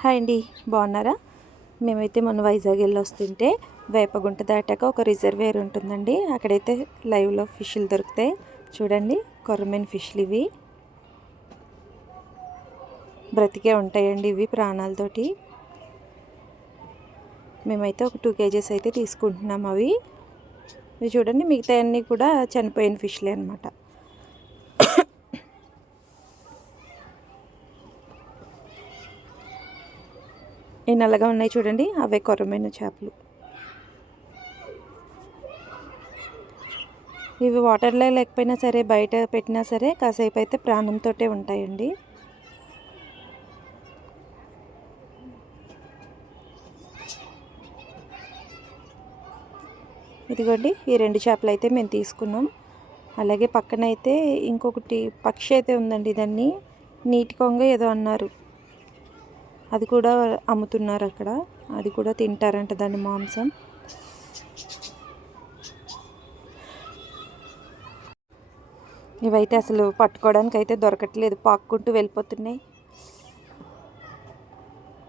Hi అండి, బాగున్నారా? మేమైతే మొన్న వైజాగ్ వెళ్ళి వస్తుంటే వేపగుంట దాటాక ఒక రిజర్వేర్ ఉంటుందండి. అక్కడైతే లైవ్లో ఫిష్లు దొరుకుతాయి. చూడండి, కొర్రమైన ఫిష్లు ఇవి బ్రతికే ఉంటాయండి. ఇవి ప్రాణాలతోటి. మేమైతే ఒక 2 kgs అయితే తీసుకుంటున్నాం. అవి చూడండి, మిగతా అన్నీ కూడా చనిపోయిన ఫిష్లే అనమాట. ఈ నల్లగా ఉన్నాయి చూడండి, అవే కొర్రమైన చేపలు. ఇవి వాటర్లో లేకపోయినా సరే, బయట పెట్టినా సరే కాసేపు అయితే ప్రాణంతో ఉంటాయండి. ఇదిగోండి, ఈ 2 చేపలు అయితే మేము తీసుకున్నాం. అలాగే పక్కన అయితే ఇంకొకటి పక్షి అయితే ఉందండి. దాన్ని నీటి కొంగ ఏదో అన్నారు, అది కూడా అమ్ముతున్నారు అక్కడ. అది కూడా తింటారంట, దాని మాంసం. ఇవైతే అసలు పట్టుకోవడానికి అయితే దొరకట్లేదు, పాక్కుంటూ వెళ్ళిపోతున్నాయి.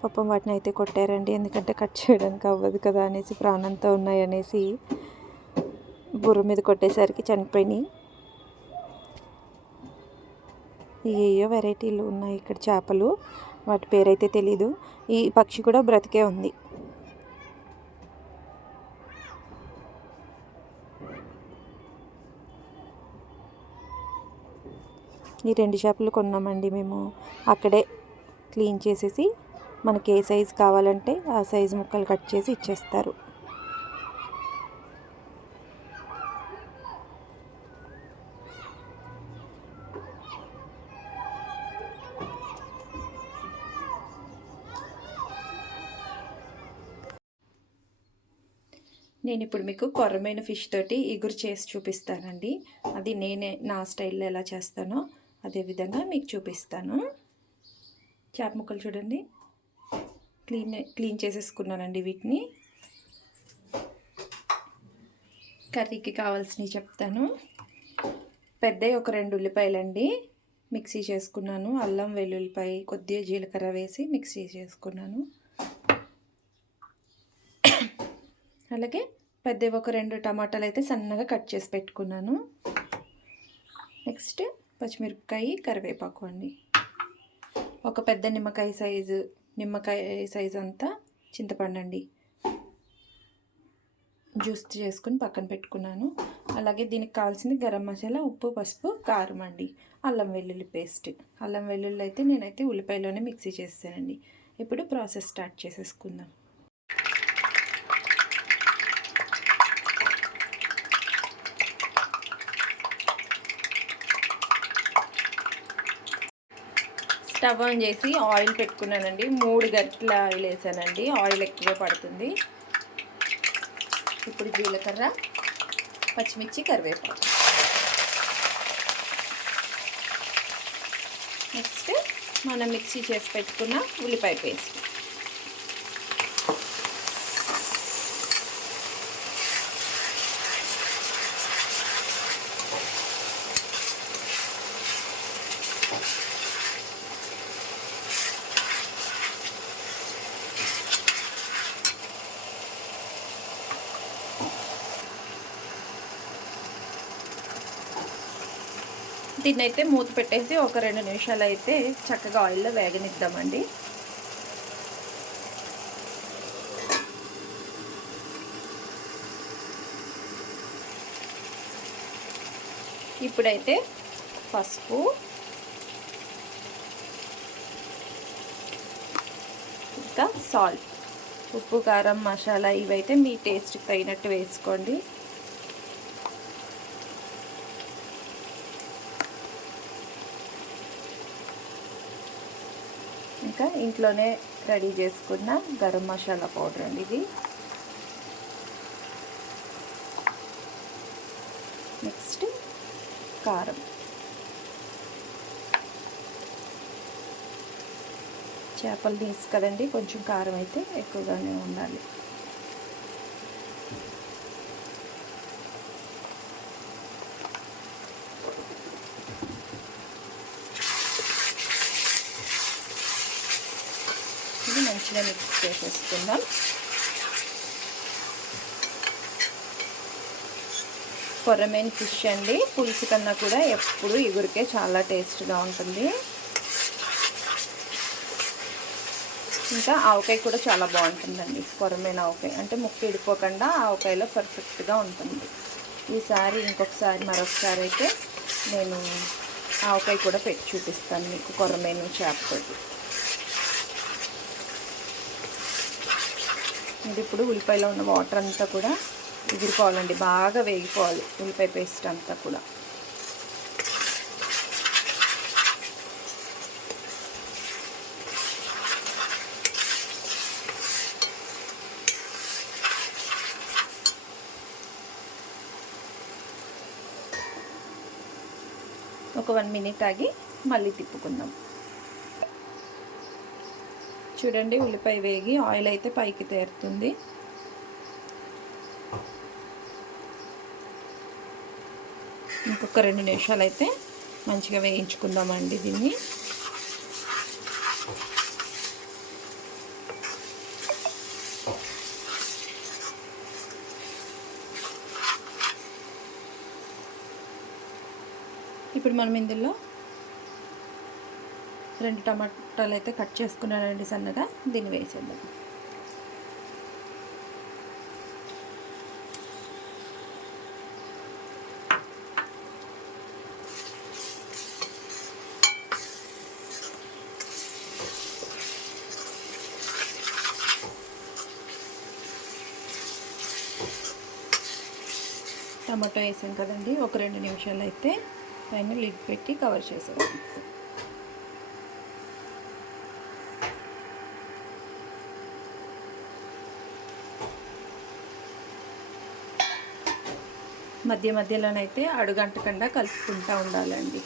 పాపం వాటిని అయితే కొట్టారండి, ఎందుకంటే కట్ చేయడానికి అవ్వదు కదా అనేసి, ప్రాణంతో ఉన్నాయి అనేసి బుర్ర మీద కొట్టేసరికి చనిపోయినాయి. ఏయో వెరైటీలు ఉన్నాయి ఇక్కడ చేపలు, వాటి పేరైతే తెలీదు. ఈ పక్షి కూడా బ్రతికే ఉంది. ఈ 2 చేపలు కొన్నామండి మేము. అక్కడే క్లీన్ చేసేసి మనకి ఏ సైజు కావాలంటే ఆ సైజు ముక్కలు కట్ చేసి ఇచ్చేస్తారు. నేను ఇప్పుడు మీకు కొర్రమైన ఫిష్ తోటి ఇగురు చేసి చూపిస్తానండి. అది నా స్టైల్లో ఎలా చేస్తానో అదేవిధంగా మీకు చూపిస్తాను. చేప ముక్కలు చూడండి, క్లీన్ చేసేసుకున్నానండి. వీటిని కర్రీకి కావాల్సినవి చెప్తాను. పెద్దవి ఒక 2 ఉల్లిపాయలండి మిక్సీ చేసుకున్నాను. అల్లం వెల్లుల్లిపాయ కొద్దిగా జీలకర్ర వేసి మిక్సీ చేసుకున్నాను. అలాగే పెద్దవి ఒక 2 టమాటాలు అయితే సన్నగా కట్ చేసి పెట్టుకున్నాను. నెక్స్ట్ పచ్చిమిరపకాయ, కరివేపాకు అండి. ఒక పెద్ద నిమ్మకాయ సైజు అంతా చింతపండు అండి, జ్యూస్ చేసుకుని పక్కన పెట్టుకున్నాను. అలాగే దీనికి కావాల్సింది గరం మసాలా, ఉప్పు, పసుపు, కారం అండి. అల్లం వెల్లుల్లి పేస్ట్. అల్లం వెల్లుల్లి అయితే నేనైతే ఉల్లిపాయలోనే మిక్సీ చేస్తానండి. ఇప్పుడు ప్రాసెస్ స్టార్ట్ చేసేసుకుందాం. స్టవ్ ఆన్ చేసి ఆయిల్ పెట్టుకున్నానండి. 3 గరిటెల ఆయిల్ వేసానండి. ఆయిల్ ఎక్కువే పడుతుంది. ఇప్పుడు జీలకర్ర, పచ్చిమిర్చి, కరివేపాకు. నెక్స్ట్ మనం మిక్సీ చేసి పెట్టుకున్న ఉల్లిపాయ పేస్ట్. దీన్ని అయితే మూత పెట్టేసి ఒక 2 నిమిషాలు అయితే చక్కగా ఆయిల్లో వేగనిద్దామండి. ఇప్పుడైతే పసుపు, ఇంకా సాల్ట్, ఉప్పు, కారం, మసాలా ఇవైతే మీ టేస్ట్కి తగినట్టు వేసుకోండి. ఇంకా ఇంట్లోనే రెడీ చేసుకున్న గరం మసాలా పౌడర్ అండి ఇది. నెక్స్ట్ కారం. చేపలు తీసు కదండి, కొంచెం కారం అయితే ఎక్కువగానే ఉండాలి. ఇది మంచిగా మిక్స్ చేసేసుకుందాం. కొర్రమీను ఫిష్ అండి, పులుసు కన్నా కూడా ఎప్పుడు ఇగురికే చాలా టేస్ట్గా ఉంటుంది. ఇంకా ఆవకాయ కూడా చాలా బాగుంటుందండి. కొర్రమీను ఆవకాయ అంటే ముక్క ఇడిపోకుండా ఆవకాయలో పర్ఫెక్ట్గా ఉంటుంది. ఈసారి మరొకసారి అయితే నేను ఆవకాయ కూడా పెట్టి చూపిస్తాను మీకు, కొర్రమీను చేపతోటి. ఇది ఇప్పుడు ఉల్లిపాయలో ఉన్న వాటర్ అంతా కూడా ఎగిరిపోవాలండి, బాగా వేగిపోవాలి ఉల్లిపాయ పేస్ట్ అంతా కూడా. ఒక 1 మినిట్ ఆగి మళ్ళీ తిప్పుకుందాం. చూడండి, ఉల్లిపాయ వేగి ఆయిల్ అయితే పైకి తేరుతుంది. ఇంకొక 2 నిమిషాలు అయితే మంచిగా వేయించుకుందామండి దీన్ని. ఇప్పుడు మనం ఇందులో 2 టమాటాలు అయితే కట్ చేసుకున్నానండి సన్నగా, దీన్ని వేసేద్దాం. టమాటో వేసాం కదండి, ఒక 2 నిమిషాలు అయితే పైన లిడ్ పెట్టి కవర్ చేసేద్దాం. మధ్య మధ్యలోనైతే అడుగంటకుండా కలుపుకుంటూ ఉండాలండి.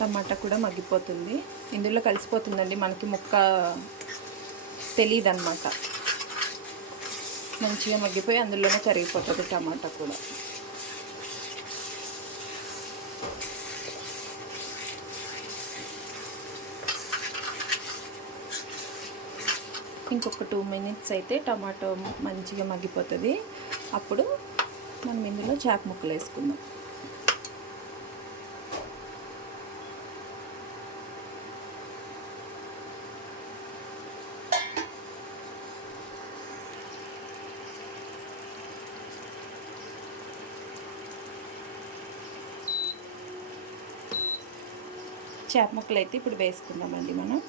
టమాటా కూడా మగ్గిపోతుంది, ఇందులో కలిసిపోతుందండి, మనకి ముక్క తెలియదు అన్నమాట. మంచిగా మగ్గిపోయి అందులోనే కరిగిపోతుంది టమాటా కూడా. ఇంకొక 2 మినిట్స్ అయితే టమాటో మంచిగా మగ్గిపోతుంది. అప్పుడు మనం ఇందులో చేప ముక్కలు వేసుకుందాం. చేప ముక్కలు అయితే ఇప్పుడు వేసుకుందామండి మనం.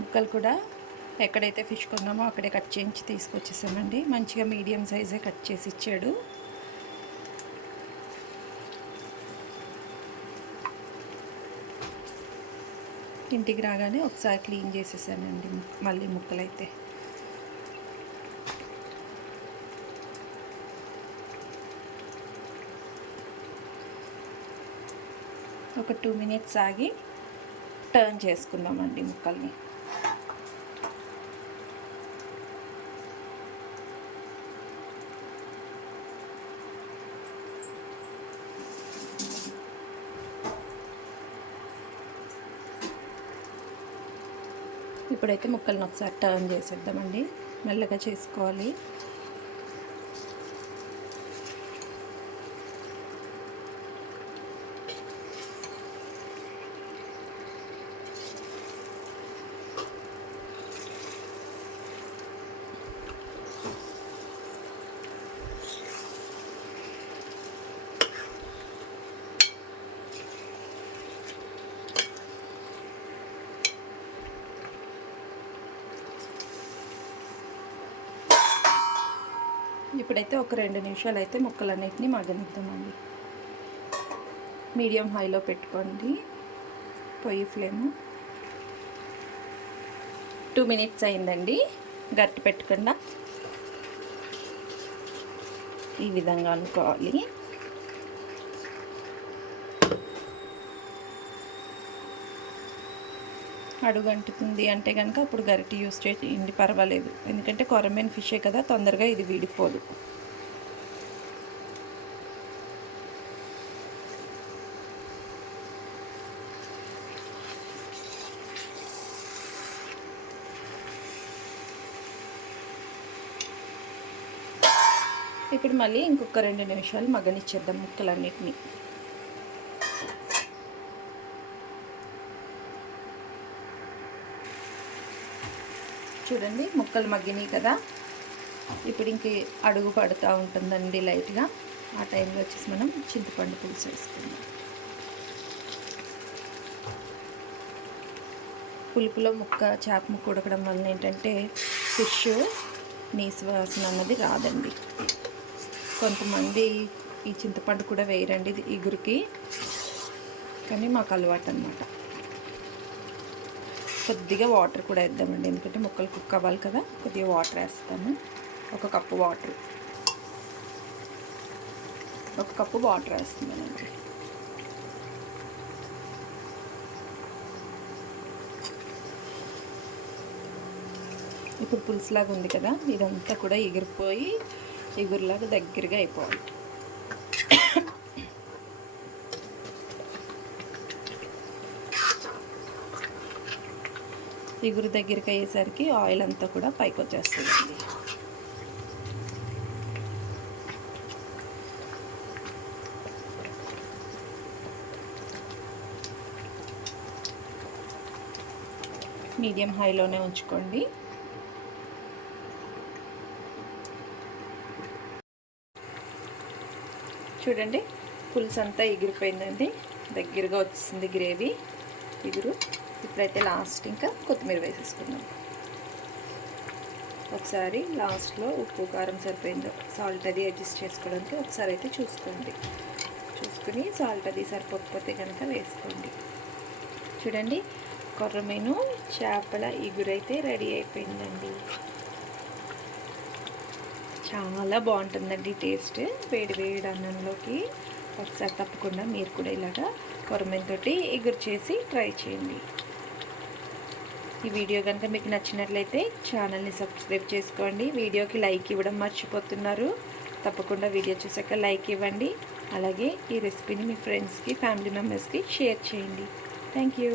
ముక్కలు కూడా ఎక్కడైతే ఫిష్ కొన్నామో అక్కడే కట్ చేయించి తీసుకొచ్చేసామండి. మంచిగా మీడియం సైజే కట్ చేసి ఇచ్చాడు. ఇంటికి రాగానే ఒకసారి క్లీన్ చేసేసానండి మళ్ళీ ముక్కలైతే. ఒక 2 మినిట్స్ ఆగి టర్న్ చేసుకుందామండి ముక్కల్ని. ఇప్పుడైతే ముక్కలను ఒకసారి టర్న్ చేసేద్దామండి, మెల్లగా చేసుకోవాలి. ఇప్పుడైతే ఒక 2 నిమిషాలు అయితే ముక్కలన్నిటిని మగ్గనిద్దామండి. మీడియం హైలో పెట్టుకోండి పొయ్యి ఫ్లేమ్. 2 మినిట్స్ అయిందండి, గట్టి పెట్టకుండా. ఈ విధంగా అనుకోవాలి. అడుగు అంటుతుంది అంటే కనుక అప్పుడు గరిటె యూస్ చేయండి, పర్వాలేదు. ఎందుకంటే కొరమేను ఫిషే కదా, తొందరగా ఇది విడిపోదు. ఇప్పుడు మళ్ళీ ఇంకొక 2 నిమిషాలు మగ్గనిచ్చేద్దాం ముక్కలన్నిటిని. చూడండి ముక్కలు మగ్గినాయి కదా. ఇప్పుడు ఇంక అడుగు పడుతూ ఉంటుందండి లైట్గా. ఆ టైంలో వచ్చేసి మనం చింతపండు పులుసు వేసుకుందాం. పులుపులో చేప ముక్క ఉడకడం వల్ల ఏంటంటే ఫిష్ నీసు వాసన అన్నది రాదండి. కొంతమంది ఈ చింతపండు కూడా వేయరండి ఇగురికి, కానీ మాకు అలవాటు అన్నమాట. కొద్దిగా వాటర్ కూడా వేద్దామండి, ఎందుకంటే ముక్కలు కుక్ అవ్వాలి కదా. కొద్దిగా వాటర్ వేస్తాము. 1 కప్పు వాటర్, 1 కప్పు వాటర్ వేస్తున్నానండి. ఇప్పుడు పులుసులాగా ఉంది కదా, ఇదంతా కూడా ఎగిరిపోయి ఎగురులాగా దగ్గరగా అయిపోవాలి. ఎగురు దగ్గరికి అయ్యేసరికి ఆయిల్ అంతా కూడా పైకి వచ్చేస్తుందండి. మీడియం హైలోనే ఉంచుకోండి. చూడండి పులుసు అంతా ఎగిరిపోయిందండి, దగ్గరగా వచ్చింది గ్రేవీ ఎగురు. ఇప్పుడైతే లాస్ట్ ఇంకా కొత్తిమీర వేసేసుకుందాం. ఒకసారి లాస్ట్లో ఉప్పు కారం సరిపోయిందో సాల్ట్ అది అడ్జస్ట్ చేసుకోవడానికి ఒకసారి అయితే చూసుకుని సాల్ట్ అది సరిపోకపోతే కనుక వేసుకోండి. చూడండి కొర్రమీను చేపల ఎగురైతే రెడీ అయిపోయిందండి. చాలా బాగుంటుందండి టేస్ట్. వేడి అన్నంలోకి ఒకసారి తప్పకుండా మీరు కూడా ఇలాగా కొర్రమీనతోటి ఎగురు చేసి ట్రై చేయండి. ఈ వీడియో కనుక మీకు నచ్చినట్లయితే ఛానల్ని సబ్స్క్రైబ్ చేసుకోండి. వీడియోకి లైక్ ఇవ్వడం మర్చిపోతున్నారు. తప్పకుండా వీడియో చూసాక లైక్ ఇవ్వండి. అలాగే ఈ రెసిపీని మీ ఫ్రెండ్స్కి, ఫ్యామిలీ మెంబర్స్కి షేర్ చేయండి. Thank you.